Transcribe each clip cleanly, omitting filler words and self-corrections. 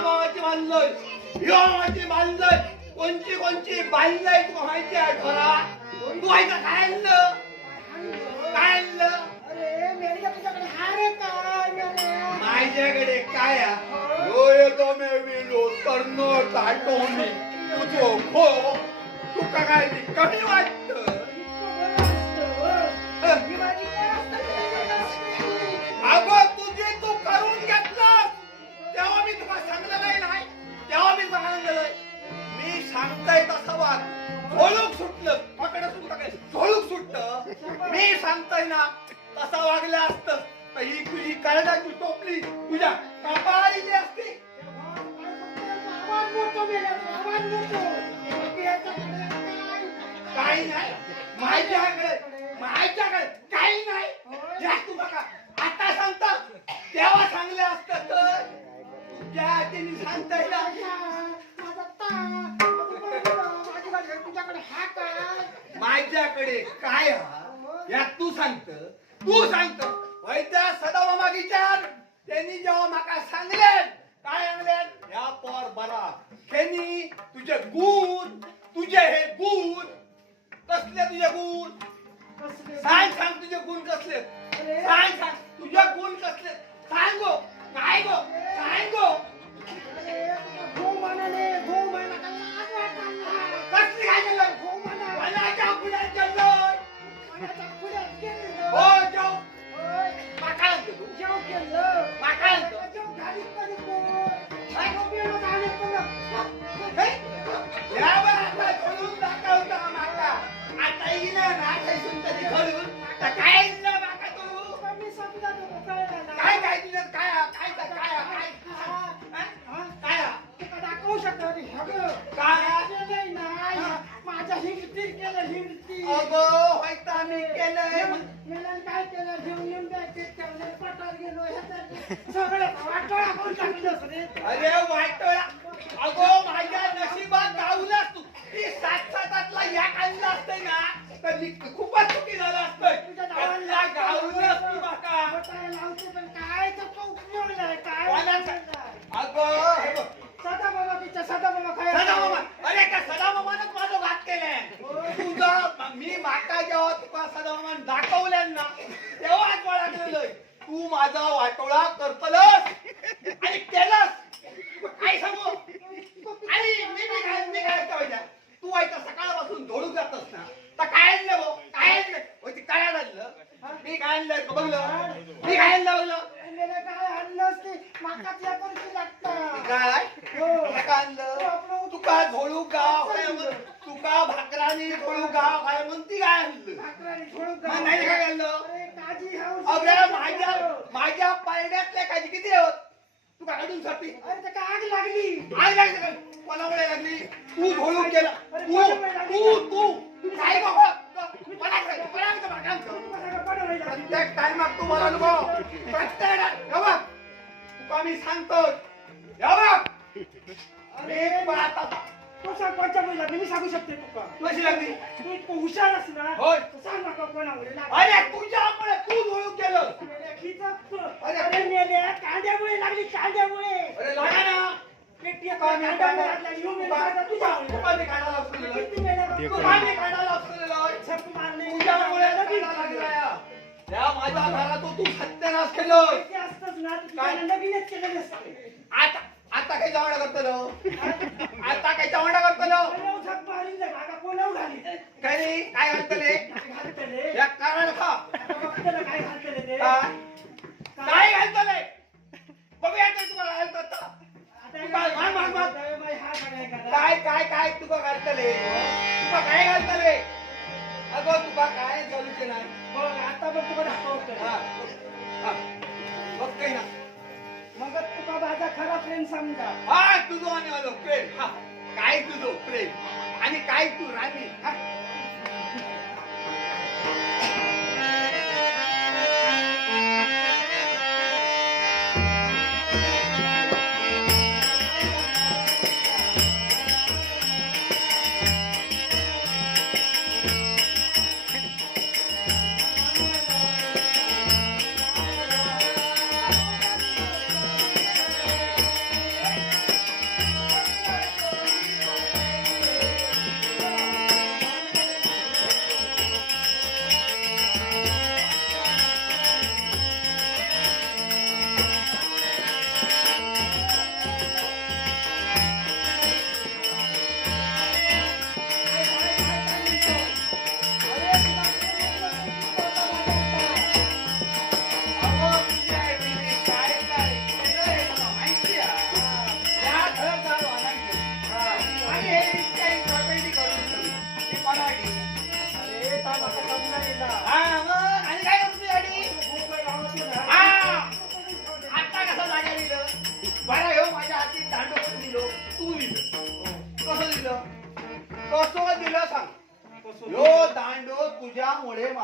मामाची बांधलंय ह्यो मामाची बांधलंय कोणची कोणची बांधलंय तुला माहिती आहे थोडा तू ऐका काय आणलं काय आणलं अरे मेरे तुझ्याकडे हार आहे काय मेरे माझ्याकडे काय हो येतो मी विलो कर्ण ताटोनी तुझो खो तुका काय कमी वाटत अगं तुझे तू करून घेतलं तेव्हा मी तुला सांगलं नाही तेव्हा मी सांगलं मी सांगताय तसं वाग झोळूक सुटलं पकडं सुटलं काय झोळूक सुटलं मी सांगताय ना तसं वागलं असतं तर ही तुझी करण्याची टोपली तुझ्या कपाळी असते काही नाही माझ्याकडे काही नाही या तू बघा आता सांगता तेव्हा सांगलं असतं तर तुझ्या हातीने सांगताय ना माझ्याकडे काय या तू सांगत वैद्या सदामामा विचार त्यांनी जेव्हा माका सांगले काय सांगले या पर बरा त्यांनी तुझे गुण तुझे हे गुण कसले तुझे गुण सांग तुझे गुण कसले सांग तुझे गुण कसले सांगो काय गो सांगो कसली काय केलं मनाच्या पुढे चाललोय हो जाऊ माका माझ्या हिमती केलं हिमती अगो व्हायता मी केलंय मिलन काय केलं घेऊन येऊन द्यायचे पटार गेलो सगळं वाटोळा करून टाकलं रे अरे वाटोळा अगो माझ्या नशिबात गावलास तू ती 7-7 या आणलं असतंय ना तर खूपच चुकी झालं असतंय तुझ्या गावाला गावलास तू बाका लावतो पण काय त्याचा उपयोग नाही काय अगो हे बघ सदा बाबा काय अरे का सदामामानच माझं घात केलंय तुझं मी माका जेव्हा तुका सदामामान दाखवल्यान ना तेव्हाच ओळखलेलं तू माझा वाटोळा करतलस आणि केलंस काय सांगू आणि मी काय तू ऐका सकाळपासून धोडू जातस ना तर काय आणलं काय आणलं काय आणलं मी काय आणलं बघलं मी काय आणलं बघलं काय आणलंस ते माकाच या करती लागतं काय काय आणलं तुका झोळू गाव काय तुका भाकरानी झोळू गाव काय म्हणती काय आणलं नाही काय आणलं अरे माझ्या पारड्यातल्या काजी किती होत तू काय काढून साठी अरे ते आग लागली मला वेळ लागली तू झोळू केला तू काय बाबा प्रत्येक टाइमात तू मला अनुभव प्रत्येक तुका मी सांगतो अरे तो सांग कोणत्या मुली लागली मी सांगू शकते तुका कशी लागली तू हुशार अस ना होय सांग नका कोणामुळे अरे तुझ्यामुळे तू झोळू केलं अरे मेले कांद्यामुळे लागली कांद्यामुळे अरे लागा ना माझ्या घरात तू सत्यानाश केलं आता काही जावडा करतलो आता काही जावडा करतलो काही काय घालतले या कारण खा काय घालतले बघूया तुम्हाला घालतात काय काय काय तुका घालतले तुका काय घालतले अगं तुका काय चालूचे नाही आता बघ तुका दाखवतो बघतोय ना मग तुका माझा खरा प्रेम समजा हा तुझं आणि माझं प्रेम हा काय तुझं प्रेम आणि काय तू राणी हा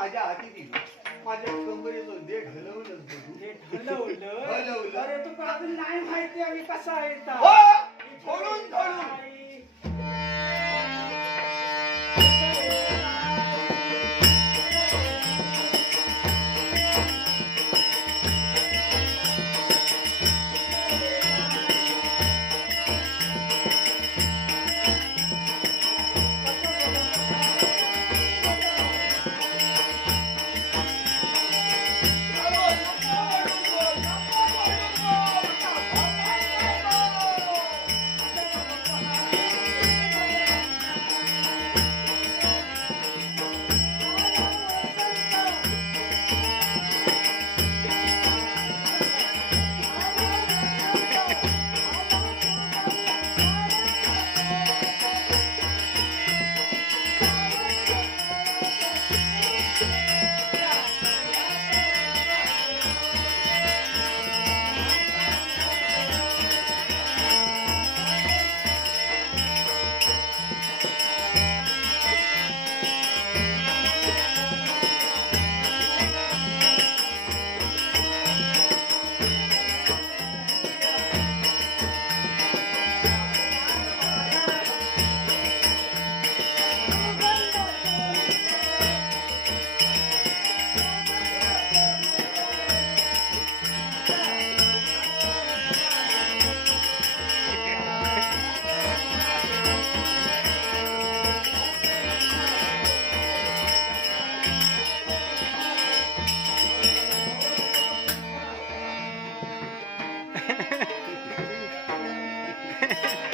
माझ्या हाती दिली माझ्या कमरेचं देठ हलवलंच बघू हे हलवलं हलवलं. अरे तू अजून नाही माहिती आम्ही कसा आहे तर. हो झोडून झोडून Ha ha ha.